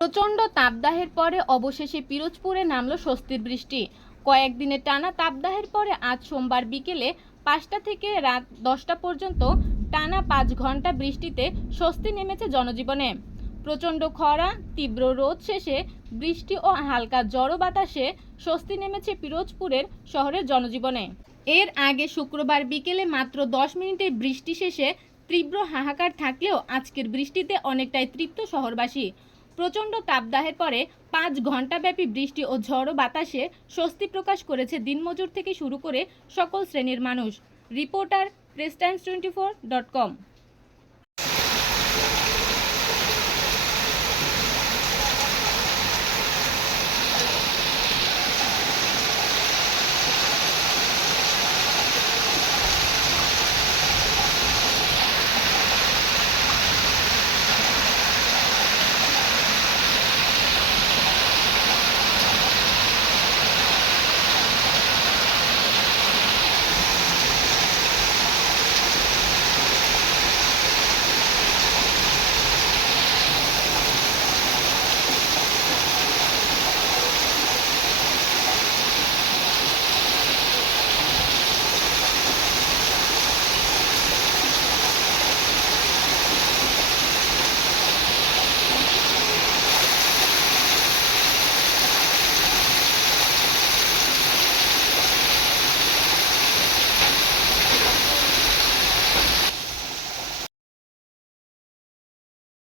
প্রচণ্ড তাপদাহের পরে অবশেষে পিরোজপুরে নামলো স্বস্তির বৃষ্টি। কয়েকদিনের টানা তাপদাহের পরে আজ সোমবার বিকেলে পাঁচটা থেকে রাত দশটা পর্যন্ত টানা পাঁচ ঘণ্টা বৃষ্টিতে স্বস্তি নেমেছে জনজীবনে। প্রচণ্ড খরা, তীব্র রোদ শেষে বৃষ্টি ও হালকা জড়ো বাতাসে স্বস্তি নেমেছে পিরোজপুরের শহরের জনজীবনে। এর আগে শুক্রবার বিকেলে মাত্র দশ মিনিটে বৃষ্টি শেষে তীব্র হাহাকার থাকলেও আজকের বৃষ্টিতে অনেকটাই তৃপ্ত শহরবাসী। প্রচণ্ড তাপদাহের পরে পাঁচ ঘন্টাব্যাপী বৃষ্টি ও ঝড়ো বাতাসে স্বস্তি প্রকাশ করেছে দিনমজুর থেকে শুরু করে সকল শ্রেণির মানুষ। Reporter Press Times twenty four dot com.